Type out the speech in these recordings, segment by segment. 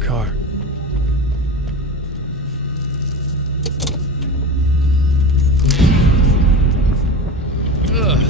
car. Ugh.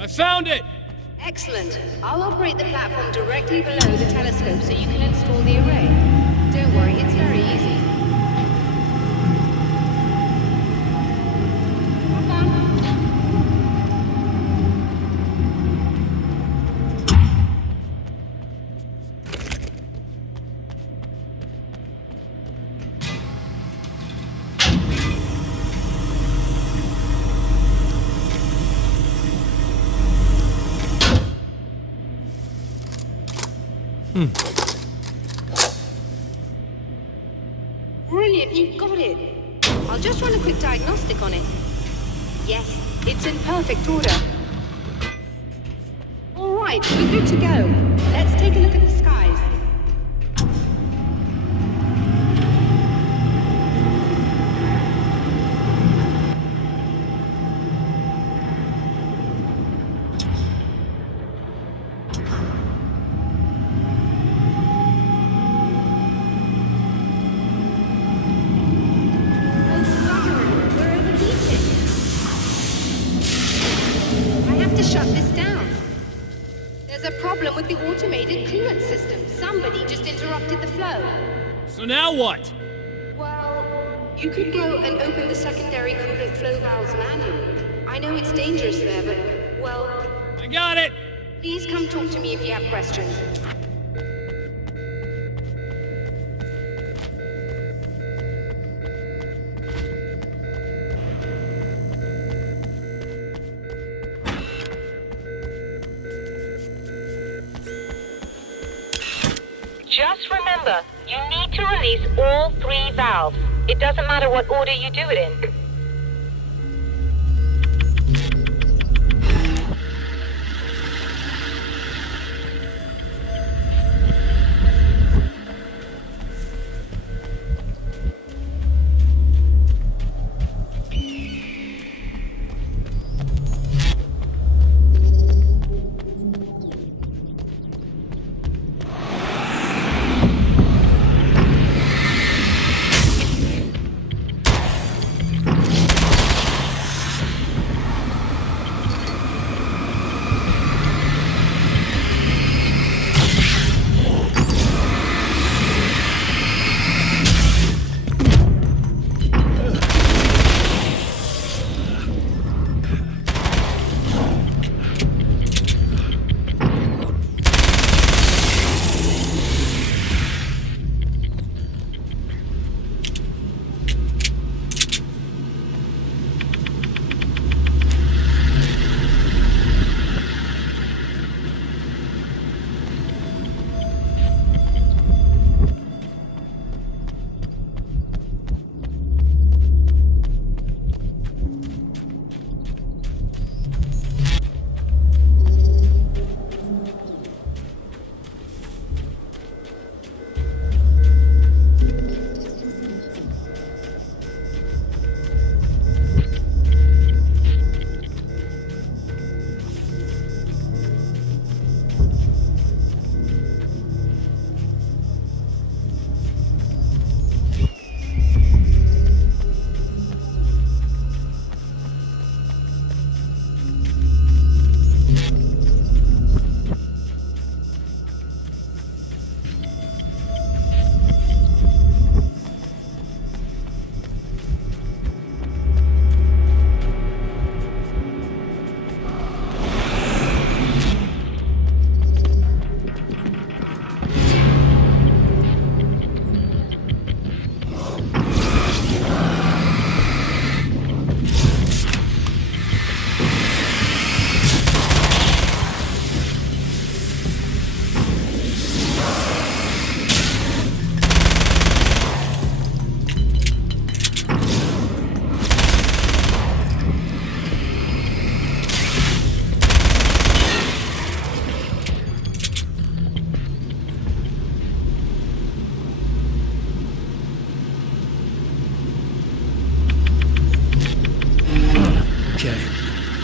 I found it! Excellent. I'll operate the platform directly below the telescope so you can install the array. Don't worry, it's very easy. Come on. Brilliant, you got it. I'll just run a quick diagnostic on it. Yes, it's in perfect order. All right, we're good to go. Let's take a look at the skies. Shut this down. There's a problem with the automated coolant system. Somebody just interrupted the flow. So now what? Well, you could go and open the secondary coolant flow valves manually. I know it's dangerous there, but, well... I got it! Please come talk to me if you have questions. Just remember, you need to release all 3 valves. It doesn't matter what order you do it in.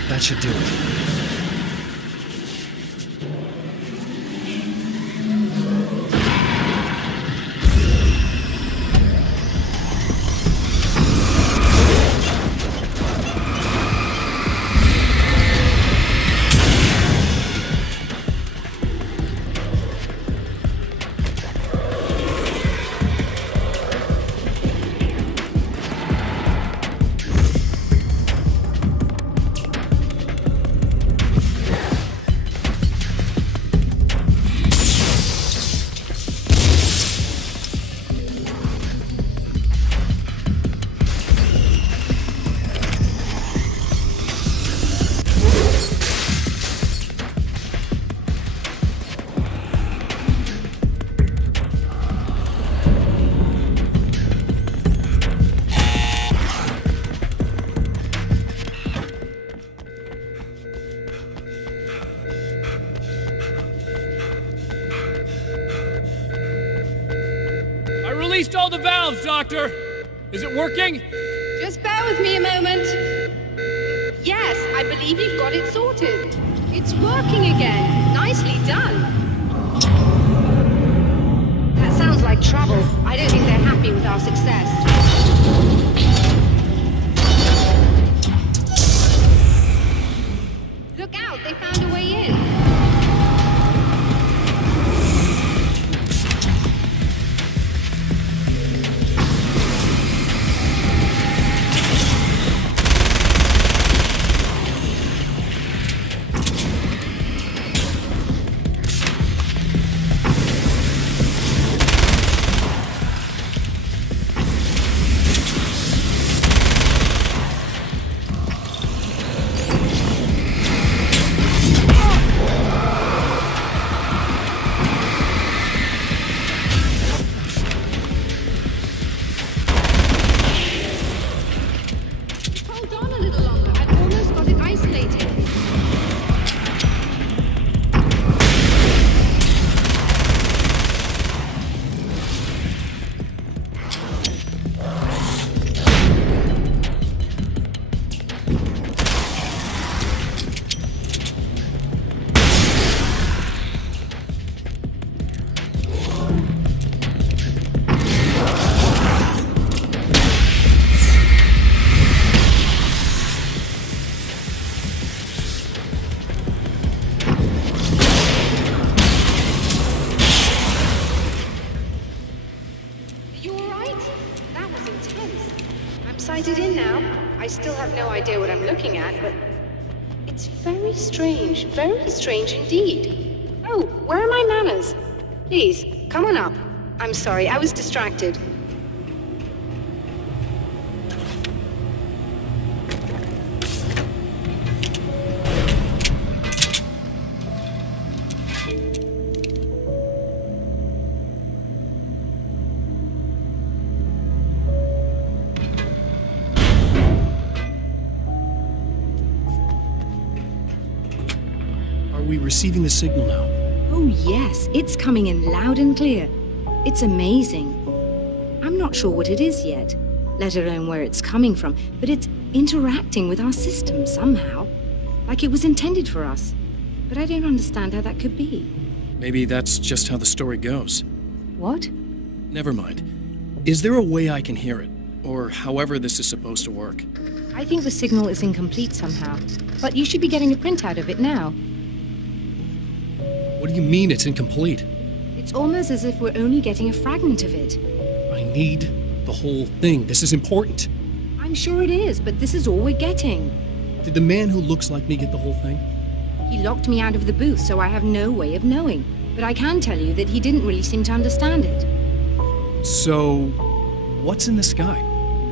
That should do it. Released all the valves, Doctor! Is it working? Just bear with me a moment. Yes, I believe you've got it sorted. It's working again. Nicely done. That sounds like trouble. I don't think they're happy with our success. Look out, they found a way in. Sighted in now. I still have no idea what I'm looking at, but it's very strange indeed. Oh, where are my manners? Please, come on up. I'm sorry, I was distracted. Are we receiving the signal now? Oh yes, it's coming in loud and clear. It's amazing. I'm not sure what it is yet, let alone where it's coming from, but it's interacting with our system somehow. Like it was intended for us. But I don't understand how that could be. Maybe that's just how the story goes. What? Never mind. Is there a way I can hear it? Or however this is supposed to work? I think the signal is incomplete somehow, but you should be getting a printout of it now. What do you mean it's incomplete? It's almost as if we're only getting a fragment of it. I need the whole thing. This is important. I'm sure it is, but this is all we're getting. Did the man who looks like me get the whole thing? He locked me out of the booth, so I have no way of knowing. But I can tell you that he didn't really seem to understand it. So, what's in the sky?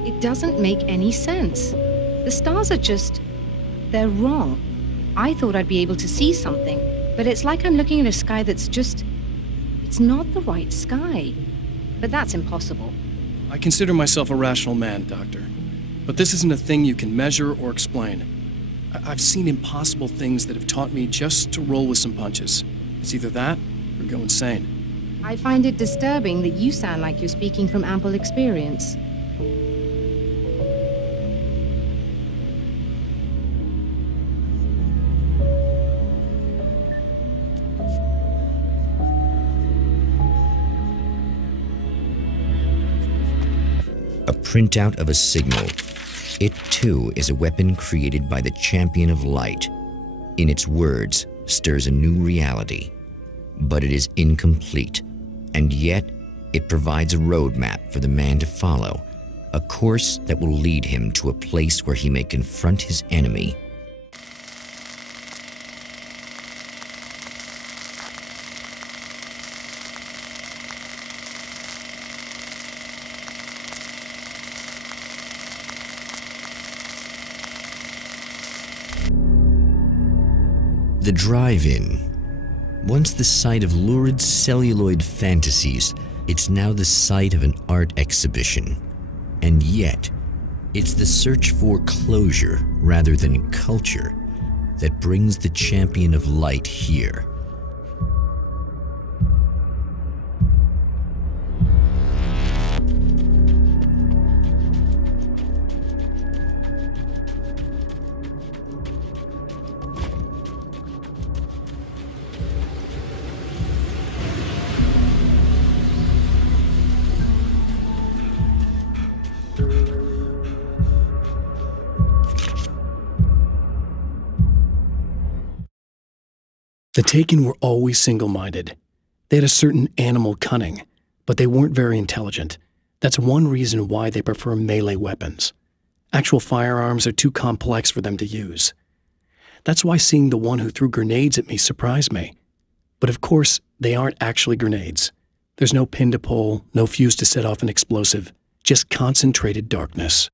It doesn't make any sense. The stars are just... they're wrong. I thought I'd be able to see something, but it's like I'm looking at a sky that's just... it's not the right sky. But that's impossible. I consider myself a rational man, Doctor. But this isn't a thing you can measure or explain. I've seen impossible things that have taught me just to roll with some punches. It's either that, or go insane. I find it disturbing that you sound like you're speaking from ample experience. a printout of a signal. It, too, is a weapon created by the Champion of Light. In its words, stirs a new reality. But it is incomplete, and yet it provides a roadmap for the man to follow, a course that will lead him to a place where he may confront his enemy. The drive-in. Once the site of lurid celluloid fantasies, it's now the site of an art exhibition. And yet, it's the search for closure rather than culture that brings the Champion of Light here. The Taken were always single-minded. They had a certain animal cunning, but they weren't very intelligent. That's one reason why they prefer melee weapons. Actual firearms are too complex for them to use. That's why seeing the one who threw grenades at me surprised me. But of course, they aren't actually grenades. There's no pin to pull, no fuse to set off an explosive, just concentrated darkness.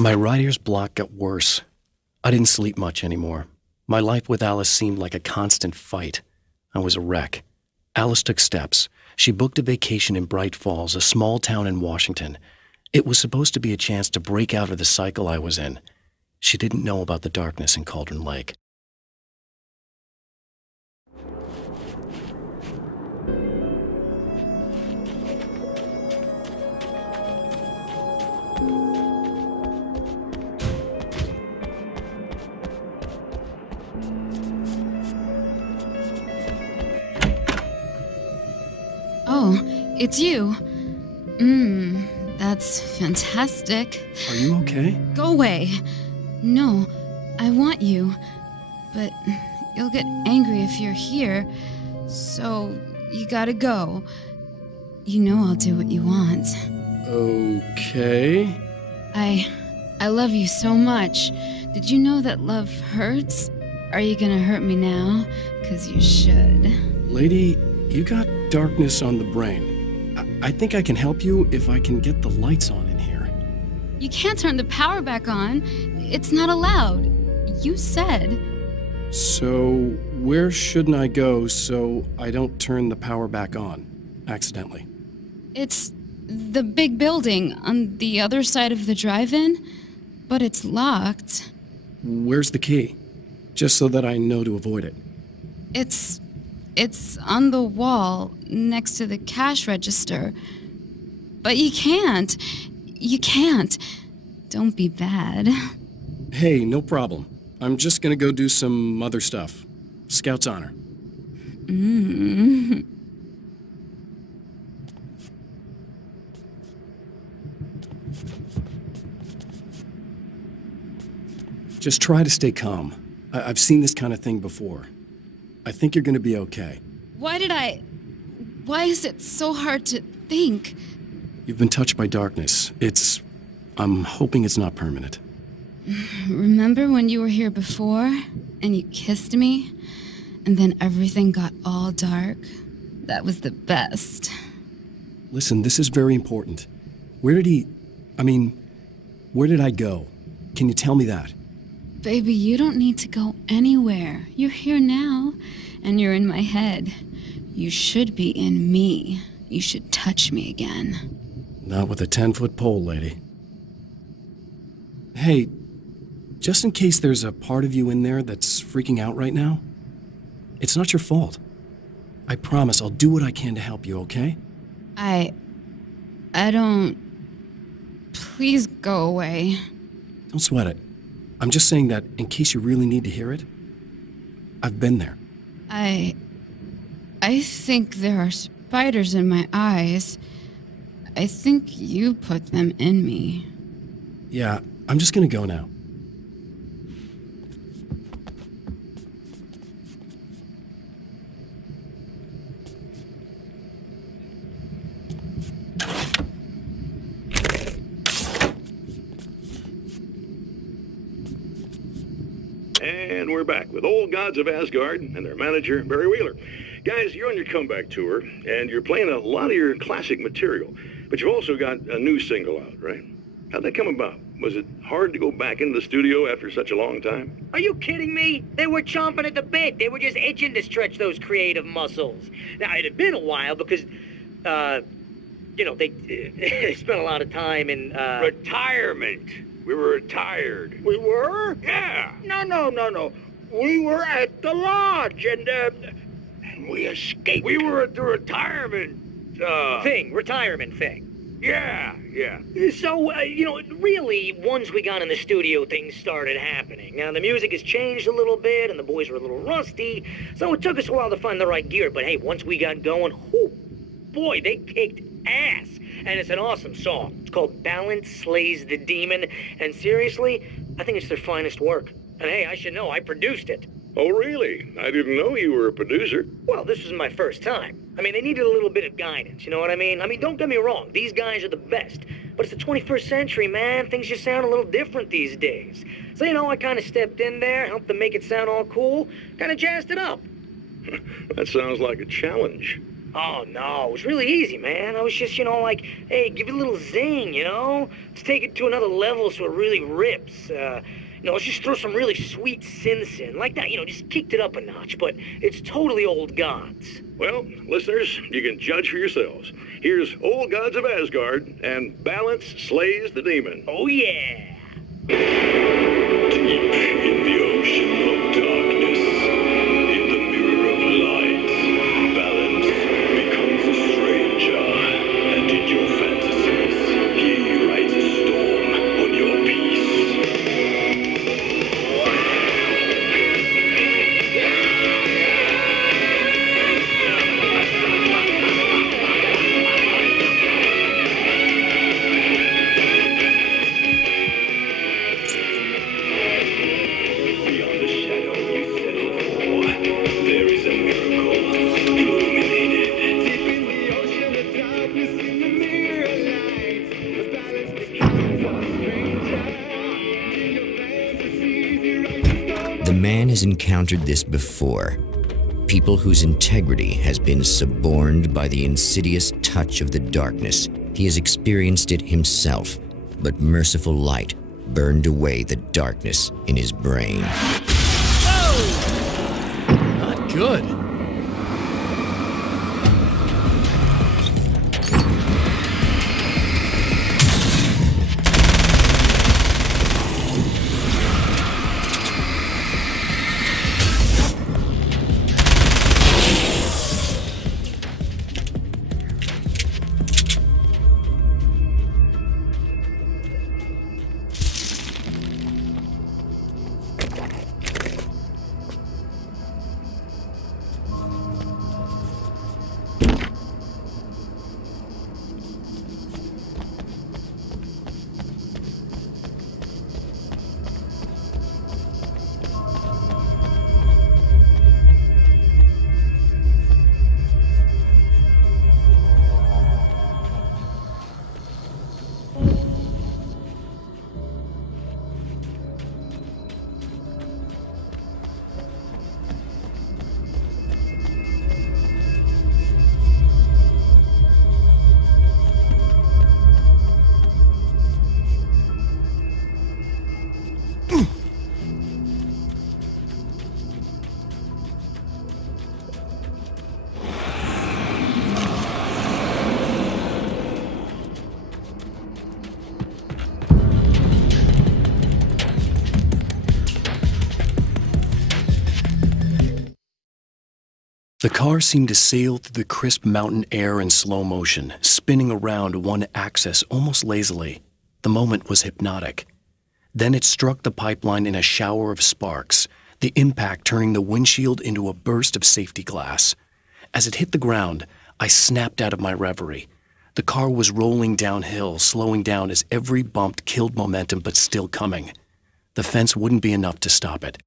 My writer's block got worse. I didn't sleep much anymore. My life with Alice seemed like a constant fight. I was a wreck. Alice took steps. She booked a vacation in Bright Falls, a small town in Washington. It was supposed to be a chance to break out of the cycle I was in. She didn't know about the darkness in Cauldron Lake. Oh, it's you. That's fantastic. Are you okay? Go away. No, I want you. But you'll get angry if you're here, so you gotta go. You know I'll do what you want. Okay. I love you so much. Did you know that love hurts? Are you gonna hurt me now? 'Cause you should. Lady, you got darkness on the brain. I think I can help you if I can get the lights on in here. You can't turn the power back on. It's not allowed. You said. So, where shouldn't I go so I don't turn the power back on accidentally? It's the big building on the other side of the drive-in, but it's locked. Where's the key? Just so that I know to avoid it. It's on the wall next to the cash register. But you can't. You can't. Don't be bad. Hey, no problem. I'm just gonna go do some other stuff. Scout's honor. Just try to stay calm. I've seen this kind of thing before. I think you're gonna be okay. Why is it so hard to think? You've been touched by darkness. I'm hoping it's not permanent. Remember when you were here before, and you kissed me? And then everything got all dark? That was the best. Listen, this is very important. Where did I go? Can you tell me that? Baby, you don't need to go anywhere. You're here now, and you're in my head. You should be in me. You should touch me again. Not with a 10-foot pole, lady. Hey, just in case there's a part of you in there that's freaking out right now, it's not your fault. I promise I'll do what I can to help you, okay? I don't... Please go away. Don't sweat it. I'm just saying that in case you really need to hear it, I've been there. I think there are spiders in my eyes. I think you put them in me. Yeah, I'm just gonna go now. And we're back with Old Gods of Asgard and their manager, Barry Wheeler. Guys, you're on your comeback tour, and you're playing a lot of your classic material, but you've also got a new single out, right? How'd that come about? Was it hard to go back into the studio after such a long time? Are you kidding me? They were chomping at the bit. They were just itching to stretch those creative muscles. Now, it had been a while because, they spent a lot of time in, Retirement. We were retired. We were? Yeah. No. We were at the lodge, and we escaped. We were at the retirement, retirement thing. Yeah. So, really, once we got in the studio, things started happening. Now, the music has changed a little bit, and the boys were a little rusty, so it took us a while to find the right gear. But hey, once we got going, boy, they kicked ass. And it's an awesome song. It's called Balance Slays the Demon, and seriously, I think it's their finest work. And hey, I should know, I produced it. Oh, really? I didn't know you were a producer. Well, this was my first time. I mean, they needed a little bit of guidance, you know what I mean? Don't get me wrong, these guys are the best. But it's the 21st century, man. Things just sound a little different these days. So, I kind of stepped in there, helped them make it sound all cool, kind of jazzed it up. That sounds like a challenge. Oh, no, it was really easy, man. I was just, hey, give it a little zing, Let's take it to another level so it really rips. Let's just throw some really sweet synths in. Like that, just kicked it up a notch, but it's totally Old Gods. Well, listeners, you can judge for yourselves. Here's Old Gods of Asgard, and Balance Slays the Demon. Oh, yeah. Deep in the ocean of darkness, in the mirror of light, Balance becomes a stranger, and in your fantasies, he rides a storm on your peace. Man has encountered this before. People whose integrity has been suborned by the insidious touch of the darkness. He has experienced it himself, but merciful light burned away the darkness in his brain. Oh! Not good. The car seemed to sail through the crisp mountain air in slow motion, spinning around one axis almost lazily. The moment was hypnotic. Then it struck the pipeline in a shower of sparks, the impact turning the windshield into a burst of safety glass. As it hit the ground, I snapped out of my reverie. The car was rolling downhill, slowing down as every bump killed momentum but still coming. The fence wouldn't be enough to stop it.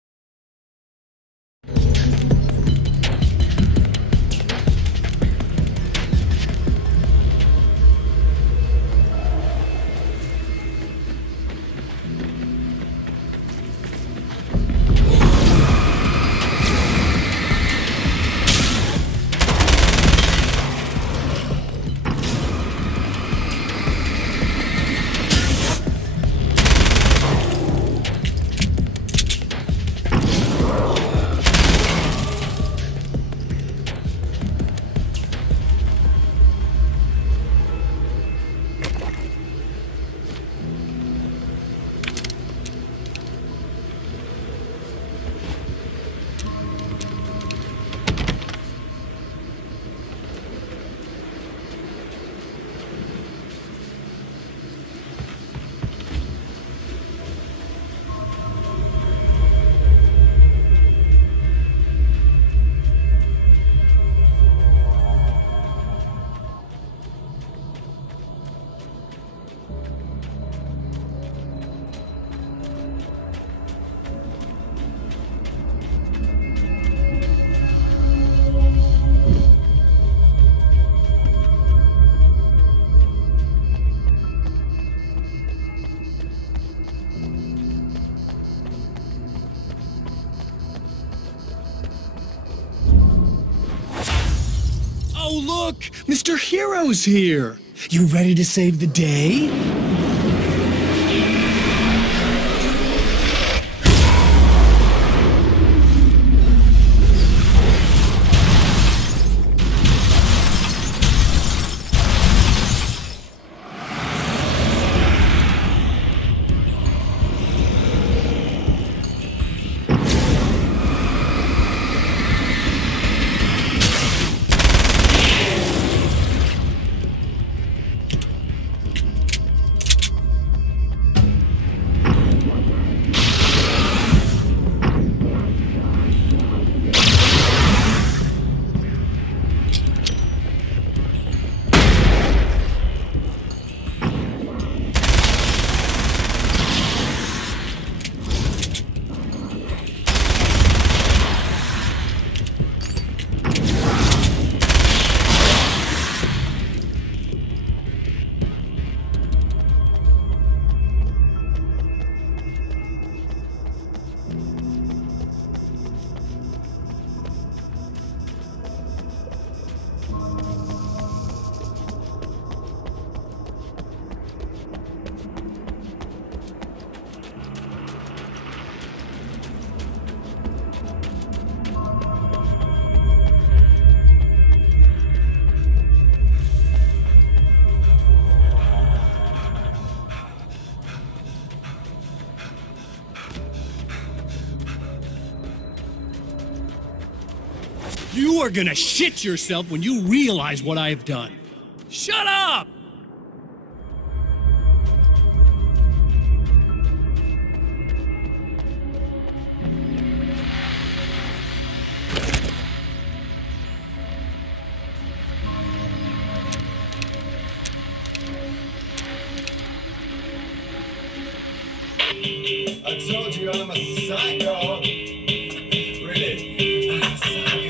Oh, look! Mr. Hero's here! You ready to save the day? You are gonna shit yourself when you realize what I have done. Shut up! I told you I'm a psycho. Really, I'm a psycho.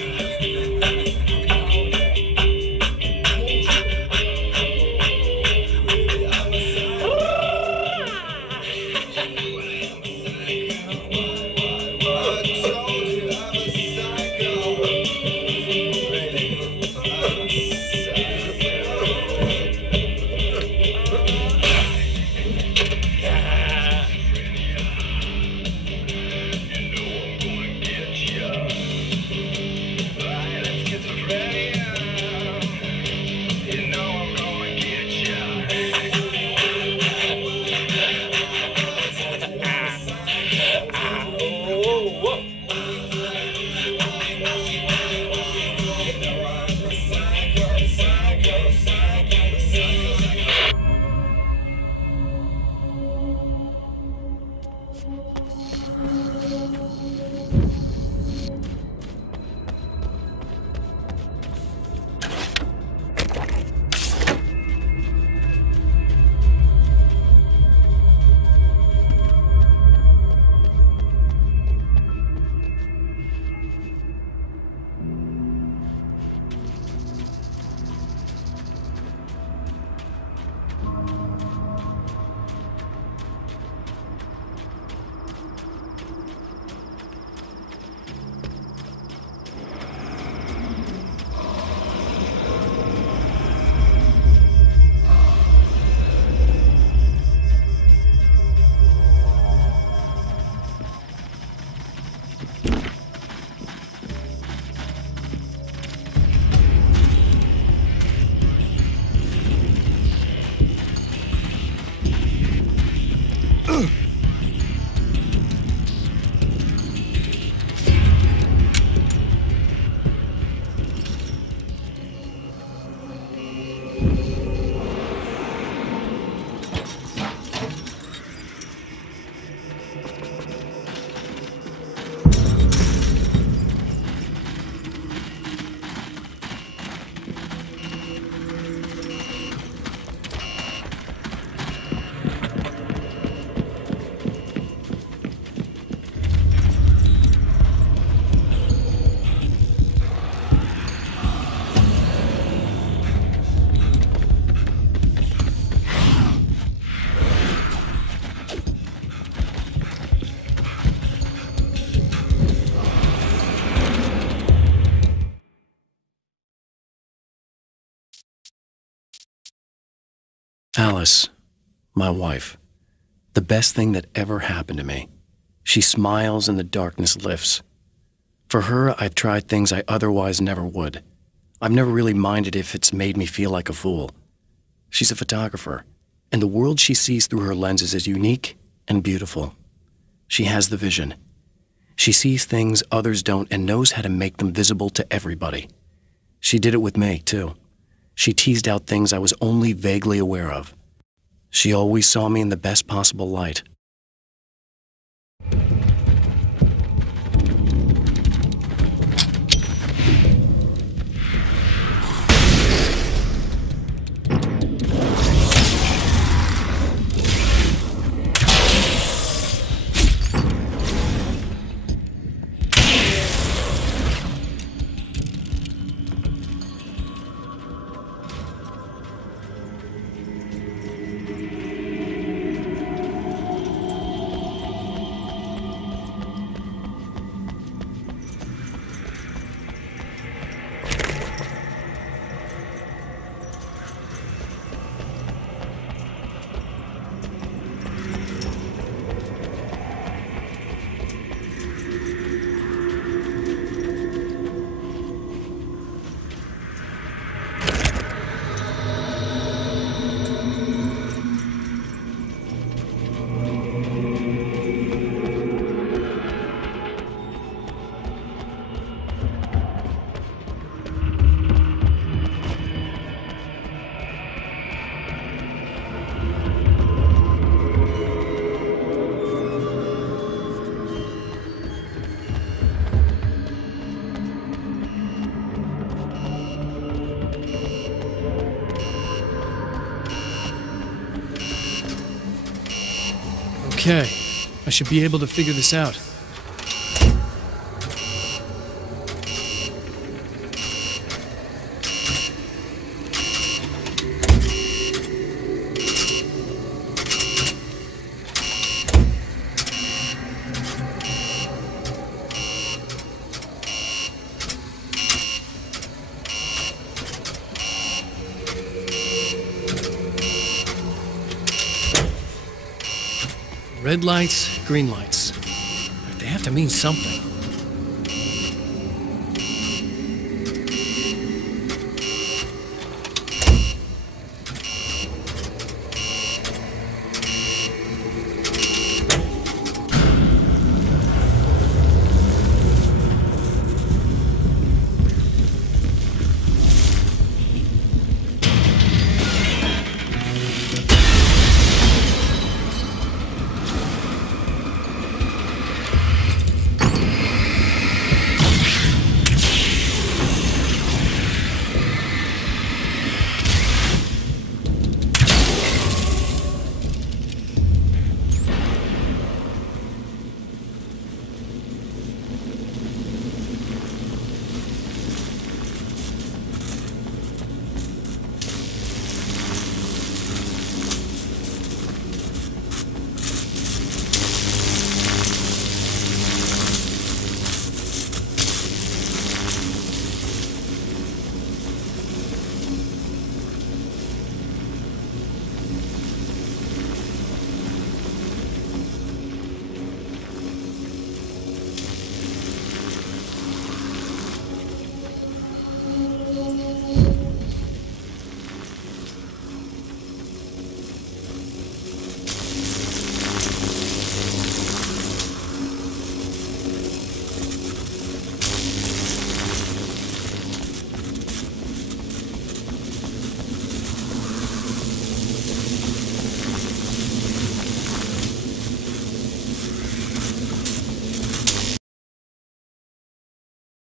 Alice, my wife, the best thing that ever happened to me. She smiles and the darkness lifts. For her, I've tried things I otherwise never would. I've never really minded if it's made me feel like a fool. She's a photographer, and the world she sees through her lenses is unique and beautiful. She has the vision. She sees things others don't and knows how to make them visible to everybody. She did it with me, too. She teased out things I was only vaguely aware of. She always saw me in the best possible light. Okay, I should be able to figure this out. Red lights, green lights. They have to mean something.